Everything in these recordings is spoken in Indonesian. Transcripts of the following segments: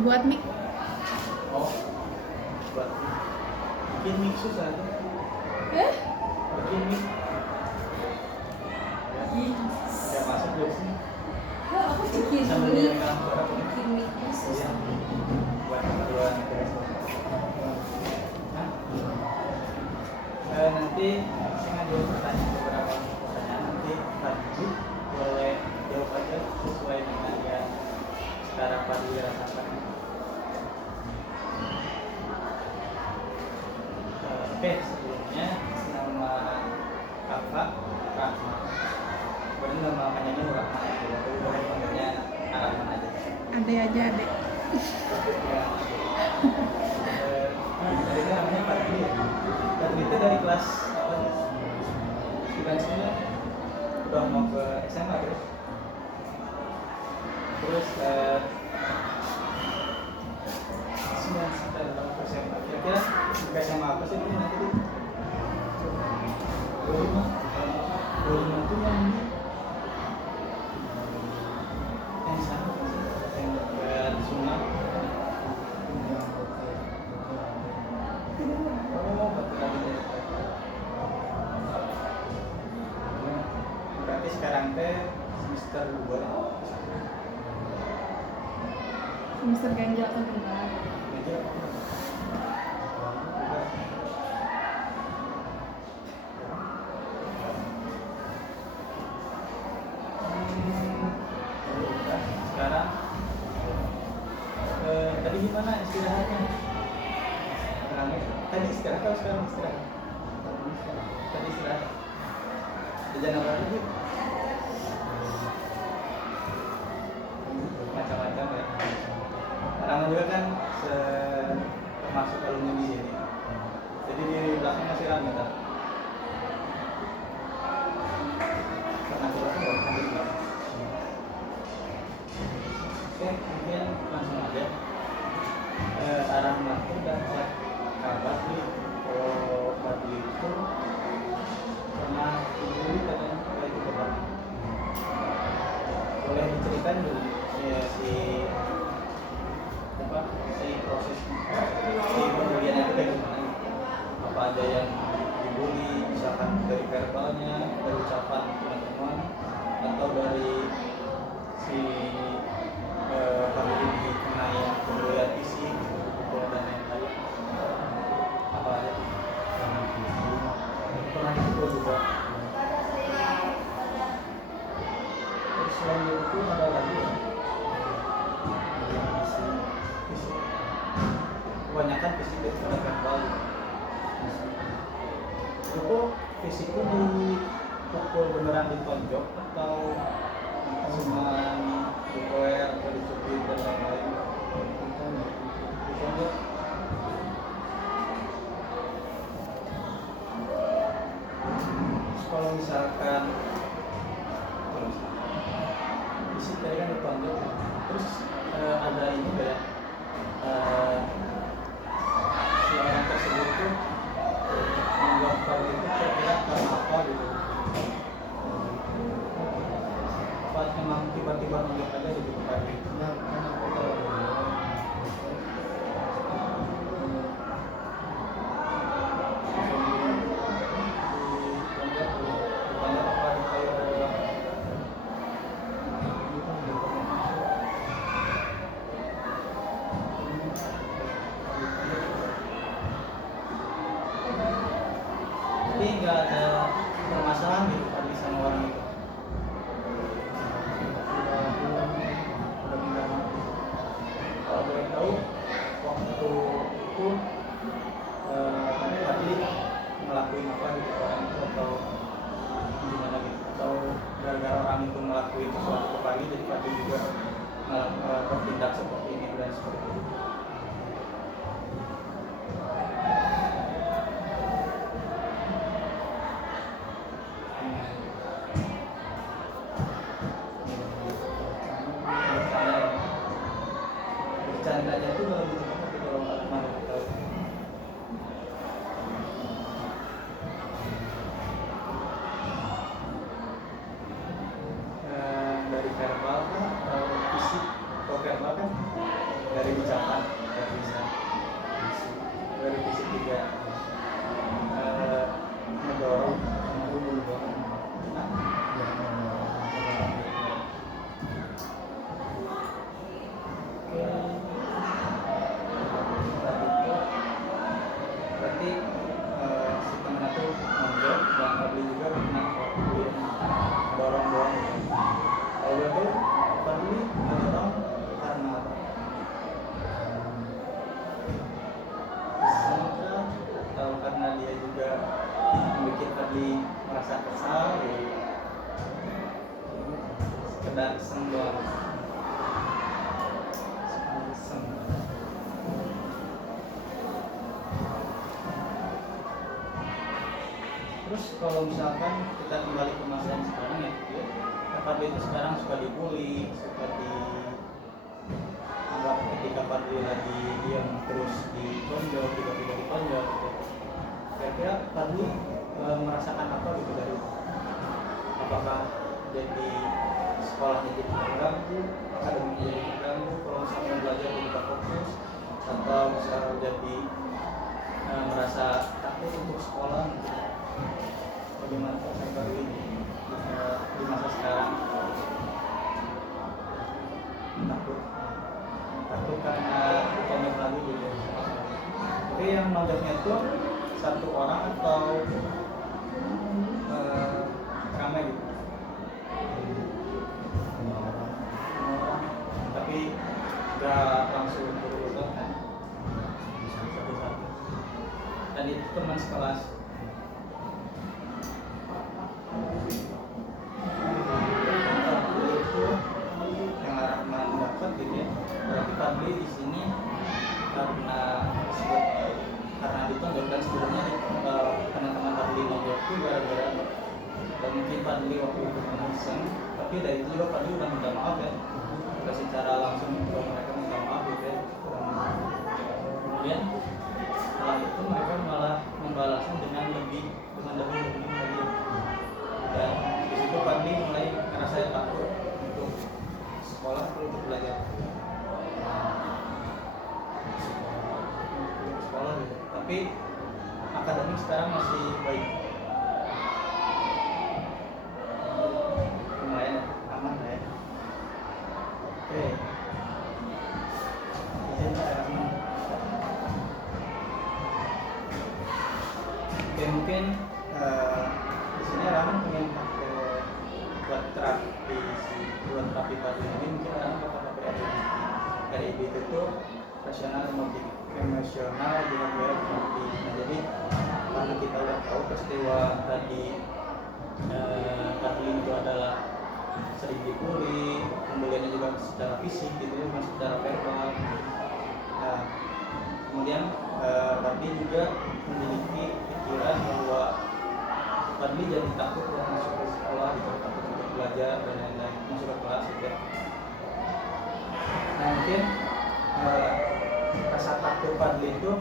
Buat mic. Oh, buat bikin mix susah tuh. Bikin mix. Ya masuk dulu sih. Aku bikin Sambil mic. dengan suara tuh. Bikin mic khusus. Iya. Buat keperluan terus. Nanti saya ngajak pertanyaan beberapa pertanyaan, nanti Panji boleh jawab aja sesuai dengan yang sekarang Panji rasakan. Oke, sebelumnya nama kakak Rahma. Boleh nama panjangnya Rahma ya, tapi boleh panggilnya Rahman aja. Ade aja ade. Ya. Tadi kan namanya Panji ya. Dan itu dari kelas apa nih? Sebenarnya udah mau ke SMA terus. Terus kita ke SMA. Kira-kira ke SMA apa sih ini nanti? 25 itu yang di sana apa sih? Yang dekat Sungai. Oh, betul lagi. Berarti sekarang teh semester 2 ya? Semester ganjil atau genap? Meja apa? Sekarang tadi gimana istirahatnya? Tadi istirahat atau sekarang istirahat? Tadi istirahat. Jajan apa lagi? Macam-macam ya. Karena juga kan termasuk alumni di sini. Jadi di belakang masih ramai kan? Karena kelas nggak habis lah. Oke, kemudian langsung aja. Arah Mati dan kabar di Batu itu sama Ibu katanya kalau itu kabar. Boleh diceritain dulu ya, si proses si pembulian itu kayak gimana? Apa ada yang dibully, misalkan dari verbalnya, dari ucapan teman-teman, atau dari si family dikenai pembulian fisik, pukul dan lain-lain? Apa aja? Pernah dipukul juga. Terus selain itu ada lagi ya? Fisik. Kebanyakan fisik daripada verbal. Itu fisiknya dipukul beneran ditonjok atau cuma dipoer atau dicubit dan lain-lain? Ditonjok. Kalau misalkan fisik tadi kan ditonjok, terus ada ini nggak ya? Si orang tersebut tuh menggambar itu kira-kira karena apa gitu? Apa memang tiba-tiba nunjuk aja gitu tadi? Tapi nggak ada permasalahan gitu tadi sama orang itu. Kalau boleh tahu waktu itu tadi ngelakuin apa gitu orang itu atau gimana gitu, atau gara-gara orang itu ngelakuin sesuatu ke pagi jadi pagi juga bertindak seperti ini dan seperti itu. Bercandanya itu kalau gitu tapi kalau mana kita dari verbal kan atau fisik. Kalau verbal kan dari ucapan nggak bisa, dari fisik juga mendorong. Nah, berarti si temen itu nonjol dan Fadli juga pernah dorong-dorong. Kalau itu Fadli mendorong karena apa? Disangka atau karena dia juga membuat Fadli merasa kesal, ya sekedar iseng doang. Iseng. Terus kalau misalkan kita kembali ke masa yang sekarang ya, Fadli itu sekarang suka dibully, suka dianggap ketika Fadli lagi diam terus ditonjol, tiba-tiba ditonjol gitu. Kira-kira Fadli merasakan apa gitu dari itu? Apakah jadi sekolahnya jadi terganggu, akademiknya jadi terganggu, kalau misalnya belajar jadi tak fokus, atau misalnya jadi merasa takut untuk sekolah gitu. Bagaimana perasaan Fadli di masa sekarang? Takut karena ditonjol lagi gitu. Oke, yang nonjolnya itu satu orang atau ramai gitu? Semua orang, tapi nggak langsung berurutan kan? Satu-satu. Dan itu teman sekelas. Itu yang Rahman dapat gitu ya. Berarti Fadli di sini karena ditonjol, dan sebelumnya teman-teman Fadli nonjol itu gara-gara dan mungkin Fadli waktu itu iseng, tapi dari itu juga Fadli udah minta maaf ya, udah secara langsung ke mereka minta maaf gitu ya. Kemudian setelah itu mereka malah membalasnya dengan lebih lagi, dan di situ Fadli mulai ngerasa takut untuk sekolah atau untuk belajar. Sekolah gitu, tapi akademik sekarang masih baik, lumayan aman lah ya. Oke, oke mungkin di sini Rahman pengen pakai buat terapi Fadli ini, mungkin Rahman pakai RIB itu rasional emosional behavior therapy. Nah, jadi karena kita udah tahu peristiwa tadi Fadli itu adalah sering dibully, pembuliannya juga secara fisik gitu ya, bukan secara verbal. Nah, kemudian Fadli juga memiliki pikiran bahwa Fadli jadi takut untuk masuk ke sekolah gitu, takut untuk belajar dan lain-lain, masuk ke kelas gitu ya. Nah, mungkin rasa takut Fadli itu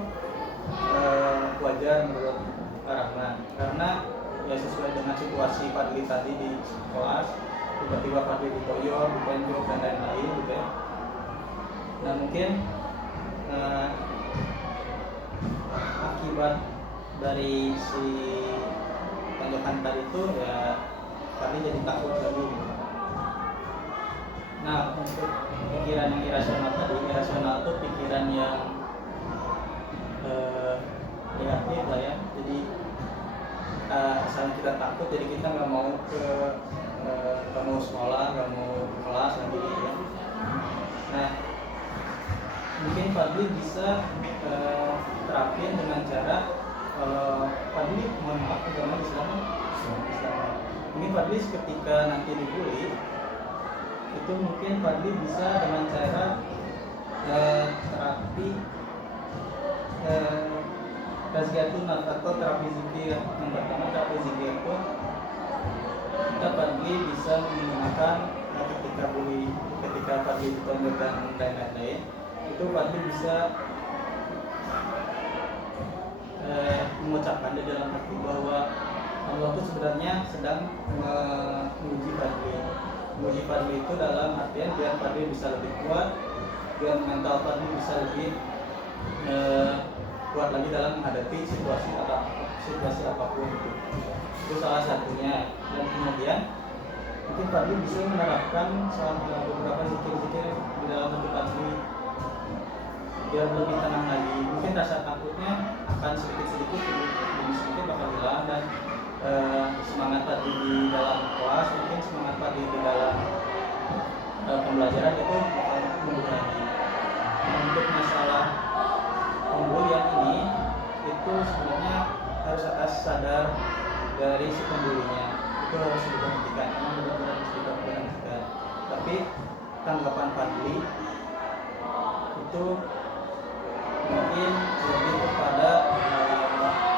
wajar menurut Rahman, karena ya sesuai dengan situasi Fadli tadi di kelas, tiba-tiba Fadli dikoyor, ditonjok dan lain-lain gitu ya. Nah, mungkin akibat dari si tonjokan tadi itu ya Fadli jadi takut lagi gitu. Nah, untuk pikiran yang irasional tadi, irasional itu pikiran yang negatif lah ya. Jadi asal kita takut, jadi kita nggak mau sekolah, nggak mau ke kelas lagi gitu ya. Nah, mungkin Fadli bisa terapin dengan cara Fadli, mohon maaf agama Islam. Mungkin Fadli ketika nanti dibully itu mungkin Fadli bisa dengan cara terapi tazkiyatun nafs atau terapi zikir. Yang pertama, terapi zikir itu kita Fadli bisa menggunakan ketika Fadli ditonjok dan lain-lain, itu Fadli bisa mengucapkan di dalam hati bahwa Allah itu sebenarnya sedang menguji Fadli memuji Fadli itu dalam artian biar Fadli bisa lebih kuat, biar mental Fadli bisa lebih kuat lagi dalam menghadapi situasi apapun itu salah satunya. Dan kemudian mungkin Fadli bisa menerapkan beberapa zikir-zikir di dalam hati Fadli biar lebih tenang lagi. Mungkin rasa takutnya akan sedikit-sedikit demi sedikit bakal hilang, dan semangat Fadli di dalam kelas, mungkin semangat Fadli di dalam pembelajaran itu bakal tumbuh lagi. Untuk masalah pembulian ini itu sebenarnya harus atas sadar dari si pembulinya, itu harus diberhentikan, memang benar-benar harus diberhentikan. Tapi tanggapan Fadli itu mungkin lebih kepada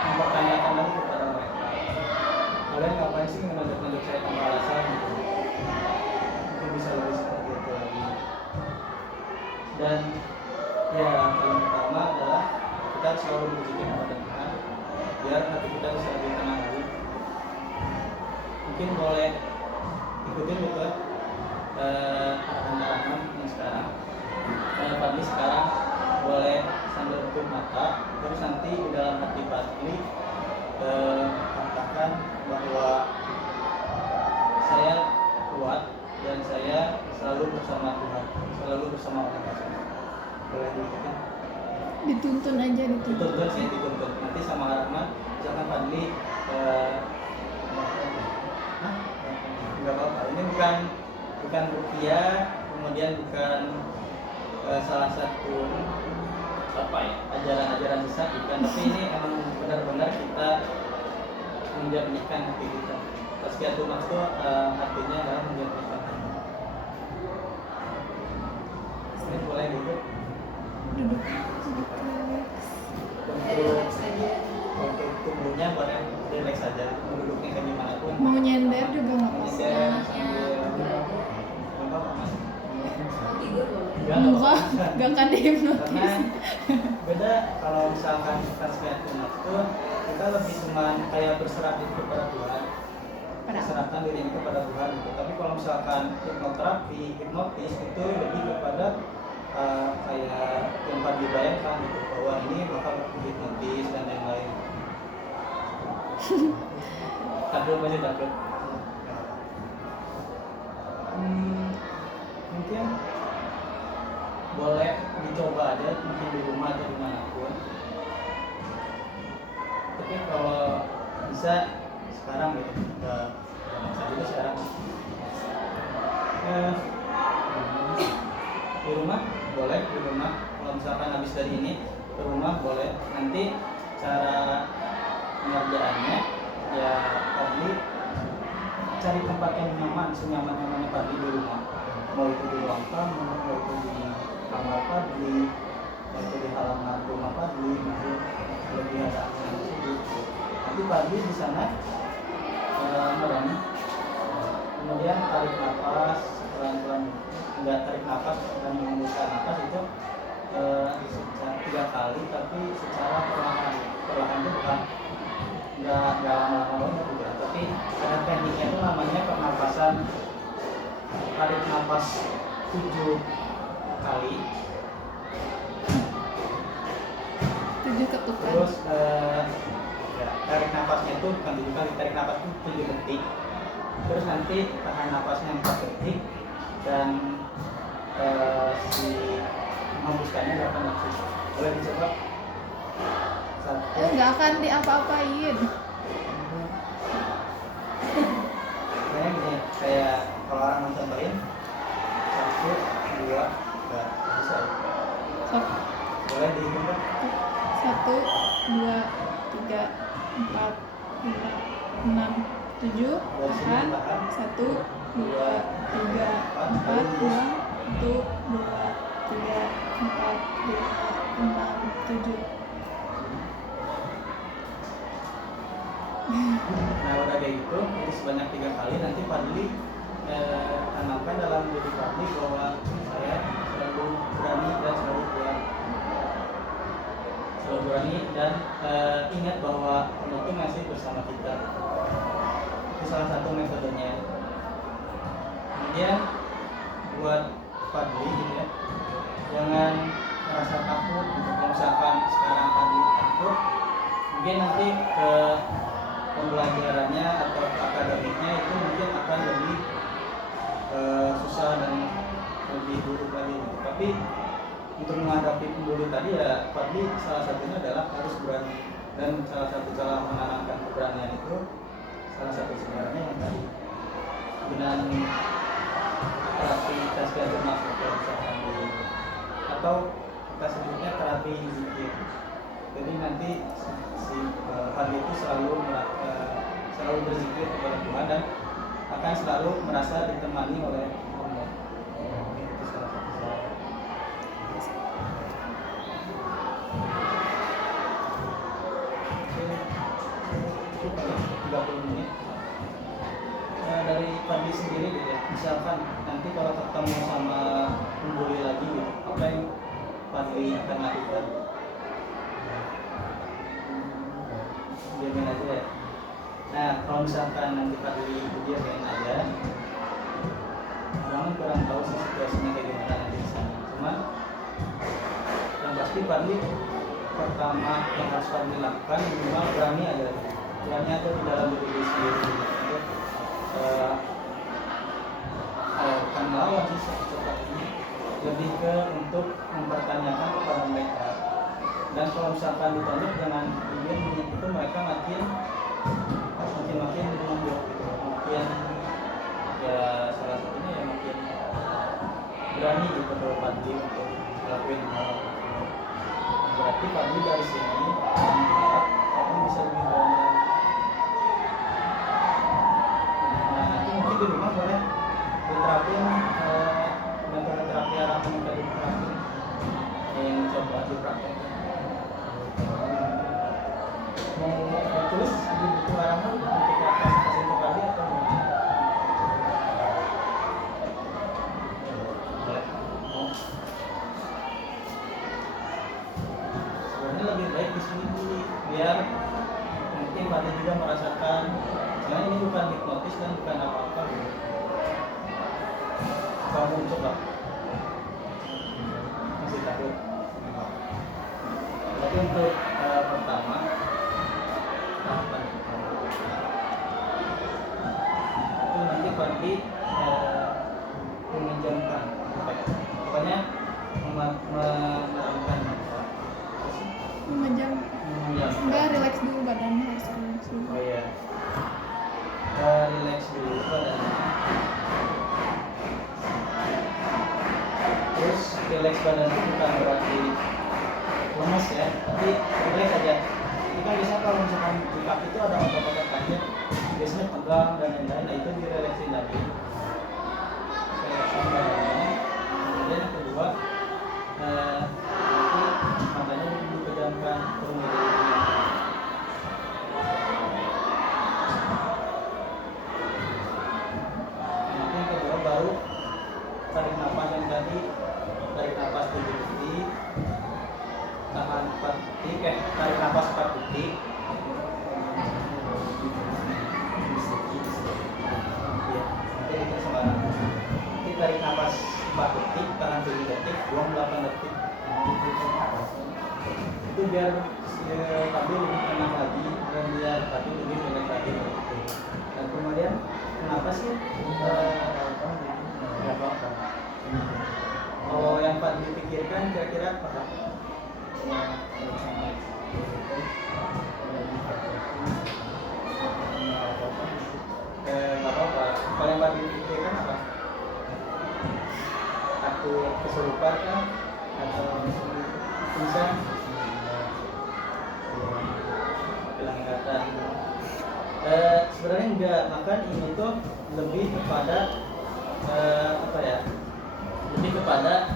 mempertanyakan lagi kepada mereka, kalian ngapain sih ngenodok-nodok saya tanpa alasan gitu. Mungkin bisa lebih seperti itu lagi. Dan ya yang pertama adalah kita selalu berzikir kepada Tuhan biar hati kita bisa lebih tenang lagi. Mungkin boleh ikutin gitu arahan-arahan yang sekarang. Fadli sekarang boleh sambil tutup mata, terus nanti di dalam hati Fadli katakan bahwa saya kuat dan saya selalu bersama Tuhan, selalu bersama orang kasih. Boleh diikutin? Dituntun aja, dituntun. Dituntun sih, dituntun. Nanti sama Rahman, misalkan Fadli nggak apa-apa. Ini bukan rukiah, kemudian bukan salah satu ajaran-ajaran sesat, bukan. Tapi ini emang benar-benar kita menjernihkan hati kita. Tazkiyatun nafs itu artinya adalah menjernihkan hati. Ini boleh duduk. Duduk relax. Untuk tubuhnya boleh relax saja. Mau duduknya kayak gimana pun. Mau nyender juga nggak apa-apa. Nyender sambil apa mas? Tidur boleh. Enggak, enggak akan Karena dihipnotis. beda kalau misalkan tazkiyatun nafs itu kita lebih cuman kayak berserah diri kepada Tuhan, serahkan diri kepada Tuhan gitu. Tapi kalau misalkan hipnoterapi, hipnotis itu lebih kepada kayak yang Fadli bayangkan gitu, bahwa ini bakal hipnotis dan yang lain. Takut banyak takut. Mungkin boleh dicoba aja, mungkin di rumah atau dimanapun. Tapi kalau bisa sekarang gitu, nggak maksa juga sekarang. Di rumah boleh, di rumah. Kalau misalkan habis dari ini ke rumah boleh. Nanti cara pengerjaannya ya Fadli cari tempat yang nyaman, senyaman-nyamannya Fadli di rumah. Mau itu di ruang tamu, mau itu di kamar Fadli, mau itu di halaman rumah Fadli, mungkin lebih ada angin sejuk. Nanti Fadli di sana merem, kemudian tarik nafas pelan-pelan, enggak tarik nafas dan menghembuskan nafas itu 3 kali, tapi secara perlahan. Perlahan itu bukan nggak lama-lama juga, tapi ada tekniknya itu namanya pernapasan. Tarik nafas 7 kali, 7 ketukan. terus tarik nafasnya itu bukan 7 kali, tarik nafas itu 7 detik, terus nanti tahan nafasnya 4 detik, dan si menghembuskannya 8 detik. Boleh dicoba? 1. Nggak akan diapa-apain. Kayaknya gini, kayak kalau orang nonton bayin 1, 2, 3, bisa ya? Boleh dihitung kan? 1, 2, 3, 4, 5, 6, 7. Tahan. 1, 2, 3, 4, buang. 1, 2, 3, 4, 5, 6, 7. Nah udah kayak gitu, ini sebanyak 3 kali. Nanti Fadli tanamkan dalam diri Fadli bahwa saya selalu berani dan selalu kuat, selalu berani, dan ingat bahwa Allah itu masih bersama kita. Itu salah satu metodenya. kemudian buat Fadli gitu ya, jangan merasa takut gitu. Kalau misalkan sekarang Fadli takut, mungkin nanti ke pembelajarannya atau akademiknya itu mungkin akan lebih susah dan lebih buruk lagi gitu. Tapi untuk menghadapi pembuli tadi ya Fadli salah satunya adalah harus berani, dan salah satu cara menanamkan keberanian itu salah satu sebenarnya yang tadi dengan terapi tazkiyah nafs atau kita sebutnya terapi zikir. Jadi nanti si Fadli itu selalu berzikir kepada Tuhan dan akan selalu merasa ditemani oleh Allah. Itu salah satu cara. Cukup ya, 30 menit. Dari Fadli sendiri gitu ya, misalkan nanti kalau ketemu sama pembuli lagi gitu, apa yang Fadli akan lakukan? Diamin aja ya. Nah, kalau misalkan nanti Fadli diamin aja, orang kurang tahu sih situasinya kayak gimana nanti di sana. Cuman yang pasti Fadli pertama yang harus Fadli lakukan minimal berani aja di dalam diri sendiri untuk bukan melawan sih seperti lebih ke untuk mempertanyakan kepada mereka. Dan kalau misalkan ditonjok dengan ingin itu mereka makin menonjok gitu, makin ya salah satunya ya makin berani gitu kalau Fadli untuk melakukan hal itu. Berarti Fadli dari sini Fadli bisa lebih berani. Nah nanti mungkin di rumah boleh diterapin metode terapi arah yang tadi diterapin yang coba dipraktekkan. Mau tulis di buku harapan nanti ke atas kasih ke Fadli atau gimana? Boleh. Sebenarnya lebih baik di sini dulu biar nanti Fadli juga merasakan sebenarnya ini bukan hipnotis dan bukan apa-apa gitu. Kamu coba masih takut. Tapi untuk pertama tahapan itu nanti Fadli memejamkan, pokoknya menerangkan memejam, enggak, relax dulu badannya, harus relax dulu. Oh iya, relax dulu badannya. Terus relax badan itu bukan berarti lemes ya, tapi relax aja. Itu kan biasanya kalau misalkan di kaki itu ada otot-otot kaki, biasanya pegang dan lain-lain, nah itu direlaksin lagi. Relaksin badannya. Kemudian yang kedua, nanti matanya dipejamkan turun dari nanti yang kedua baru tarik nafas yang tadi, tarik nafas 7 detik, tahan 4 detik, tarik nafas 4 detik, ya, nanti itu sembarang. Nanti tarik nafas 4 detik, tahan 7 detik, buang 8 detik. Itu biar tadi lebih tenang lagi dan biar tadi lebih relax lagi. Dan kemudian kenapa sih kalau yang Fadli pikirkan kira-kira apa? Nggak apa-apa. Kalau yang Fadli pikirkan apa? Takut kesurupan kan? Atau bisa hilang ingatan? Sebenarnya enggak. Maka ini tuh lebih kepada apa ya? Lebih kepada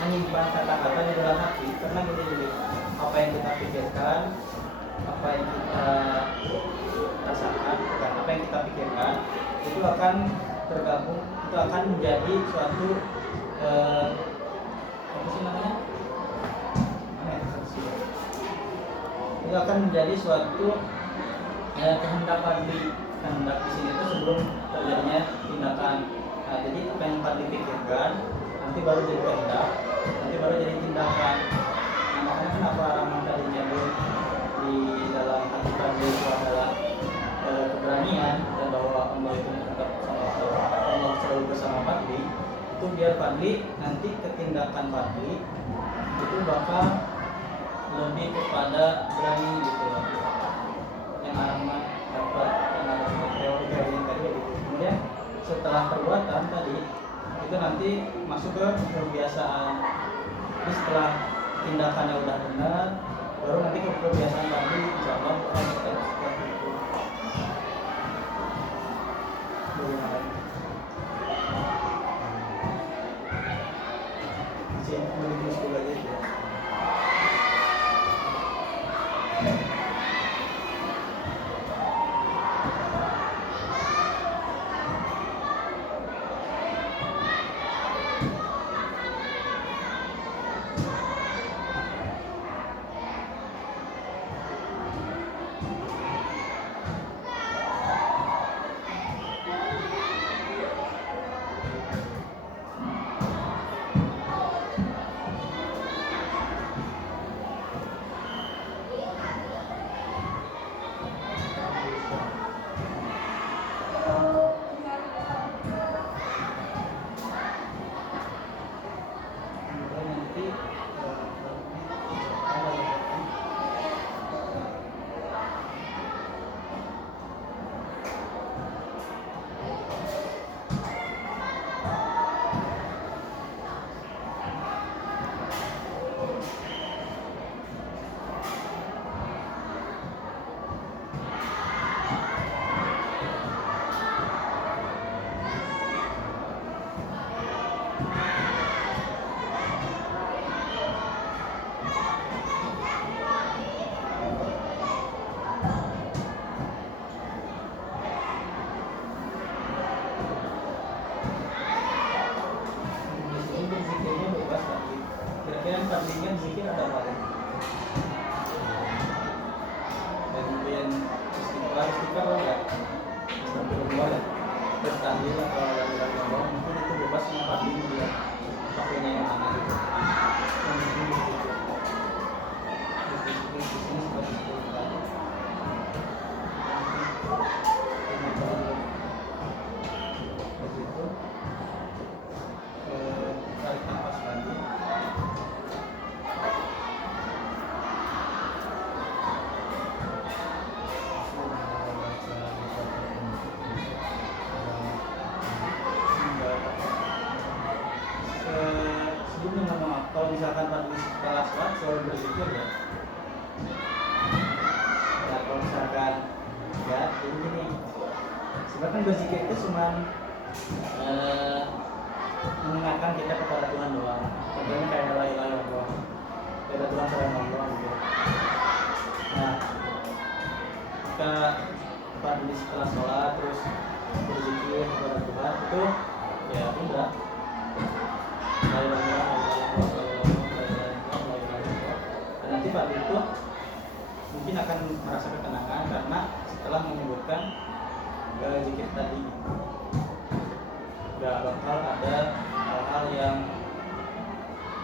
menyimpan kata-kata di dalam hati, karena gini, apa yang kita pikirkan, apa yang kita rasakan, bukan apa yang kita pikirkan, itu akan tergabung, itu akan menjadi suatu apa sih namanya? Itu akan menjadi suatu kehendak Fadli hendak di sini itu sebelum terjadinya tindakan. Nah, jadi apa yang Fadli pikirkan nanti baru jadi kehendak, nanti baru jadi tindakan. Nah, makanya kenapa Rahman tadi nyebut di dalam hati Fadli itu adalah keberanian dan bahwa Allah itu tetap sama Allah selalu bersama Fadli, itu biar Fadli nanti ketindakan Fadli itu bakal lebih kepada berani gitu loh. Yang Rahman dapat yang ada teori-teori yang tadi gitu. Kemudian setelah perbuatan tadi itu nanti masuk ke kebiasaan. Jadi setelah tindakannya udah benar, baru nanti ke kebiasaan tadi insyaallah seperti itu. Bagaimana? Sih, menuju sekolah aja ya. Tandingan zikir ada apa? Dan kemudian istighfar enggak? Astagfirullah ya. Bertanding atau lalu-lalu Allah mungkin itu bebas sama tanding dia pakainya yang mana gitu. Yang ini gitu. Di sini seperti itu kan. Begitu. Tarik nafas lagi. Sebelumnya mohon maaf, kalau misalkan pada setelah sholat selalu berzikir ya. Nah, kalau misalkan ya, jadi gini, sebenarnya berzikir itu cuma mengingatkan kita kepada Tuhan doang. Contohnya kayak la ilaha illallah, kepada Tuhan selain Allah gitu. Nah, kita pada setelah sholat terus berzikir kepada Tuhan itu ya udah. Dan nanti Pak itu mungkin akan merasa ketenangan karena setelah menyebutkan zikir tadi gak bakal ada hal-hal yang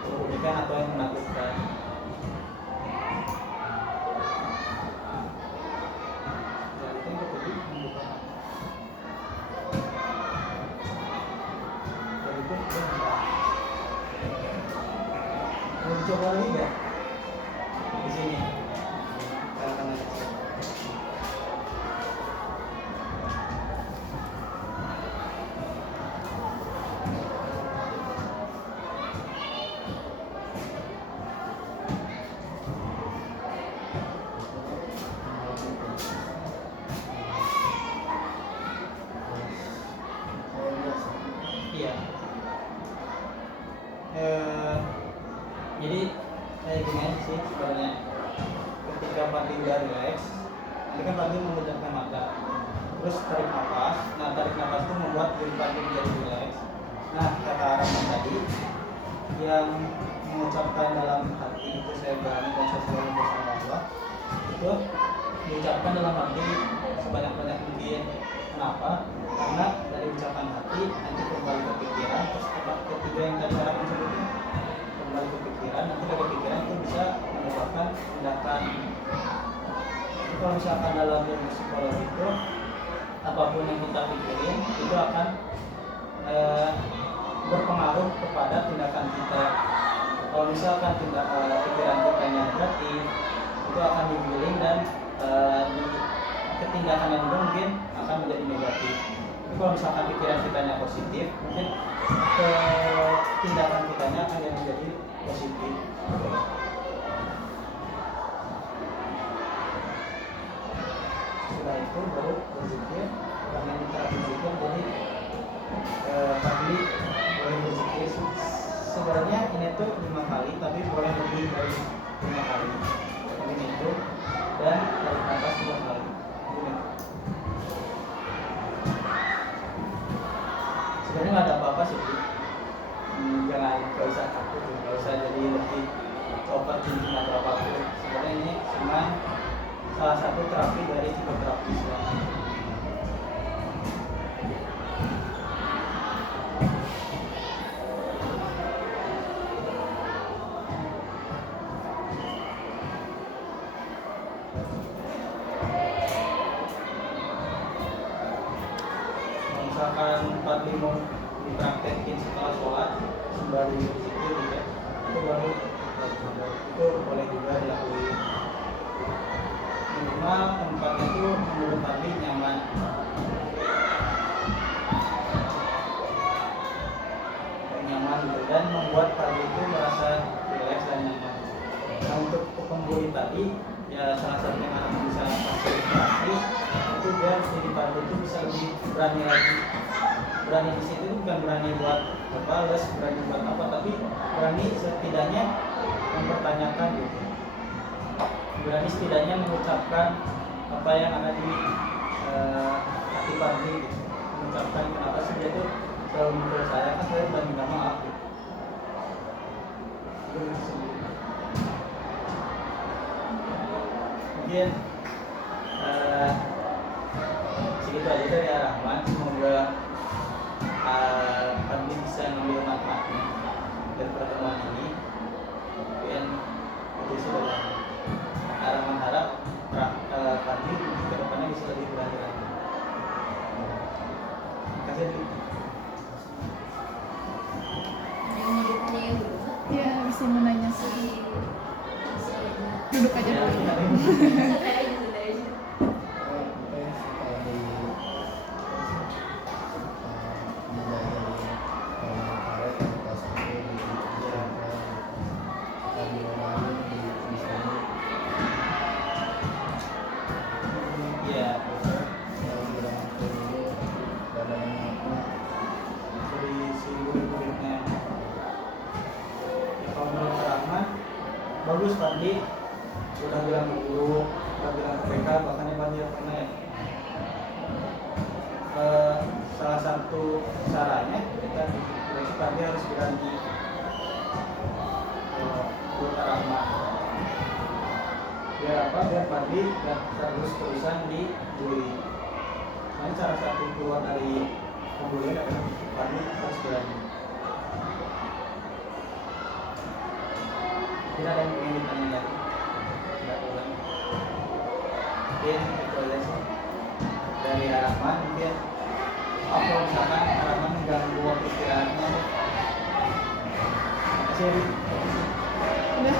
merugikan atau yang menakutkan. Dan itu yang kedua membuka dan itu mau dicoba lagi nggak di sini? Tangan kecil. Iya. Jadi kayak gini aja sih sebenarnya. Ketika Fadli udah relax, nanti kan Fadli memejamkan mata, terus tarik nafas. Nah, tarik nafas itu membuat diri Fadli menjadi relax. Nah, kata Rahman tadi yang mengucapkan dalam hati itu saya berani dan saya selalu bersama Allah, itu diucapkan dalam hati sebanyak-banyak mungkin. Kenapa? Karena dari ucapan hati nanti kembali ke pikiran, terus ketiga yang tadi harapan sebutnya kembali ke pikiran, nanti dari pikiran itu bisa menyebabkan tindakan. Jadi kalau misalkan dalam ilmu psikologi itu apapun yang kita pikirin itu akan berpengaruh kepada tindakan kita. Kalau misalkan pikiran kita negatif, itu akan digiring dan ketindakan yang mungkin akan menjadi negatif. Tapi kalau misalkan pikiran kitanya positif, mungkin tindakan kitanya akan menjadi positif. Setelah itu baru berzikir, karena kita berzikir jadi tadi boleh berzikir sebenarnya ini tuh 5 kali, tapi boleh lebih dari 5 kali ini itu, dan dari atas 2 kali ini. Sebenarnya nggak ada apa-apa sih, nggak usah takut, nggak usah jadi lebih overthinking atau apapun. Sebenarnya ini cuma salah satu terapi dari psikoterapi. Misalkan 45 mau dipraktekin setelah sholat sembari berzikir gitu, itu baru itu boleh juga dilakuin. Minimal tempatnya itu menurut Fadli nyaman. Nyaman gitu, dan membuat Fadli itu merasa rileks dan nyaman. Nah untuk pembuli tadi ya salah satu yang harus bisa fasilitasi itu biar diri Fadli itu bisa lebih berani lagi. Berani di situ bukan berani buat balas, berani buat apa, tapi berani setidaknya mempertanyakan gitu. Berani setidaknya mengucapkan apa yang ada di hati Fadli gitu. Mengucapkan kenapa sih dia tuh selalu mengurus saya, kan saya udah minta maaf gitu. Mungkin segitu aja dari Rahman. Semoga Fadli bisa ngambil manfaatnya dari pertemuan ini. Dan itu sudah Rahman harap Fadli ke depannya bisa lebih berani lagi. Terima kasih. Yang mau ditanya dulu Ya, bisa menanya si duduk aja dulu. sudah aja. Bagus Fadli, udah bilang ke guru, udah bilang ke PK, bahkan yang Fadli pernah ya. Salah satu caranya kita berarti Fadli harus berani buat Rahmat. Biar apa? Biar Fadli gak terus-terusan dibully. Nah, salah satu keluar dari pembulian adalah Fadli harus berani. Tidak ada yang ingin ditanya lagi, tidak ulang. Mungkin itu aja sih dari Rahman. Mungkin apa misalkan Rahman mengganggu waktu istirahatnya. Terima kasih. Udah,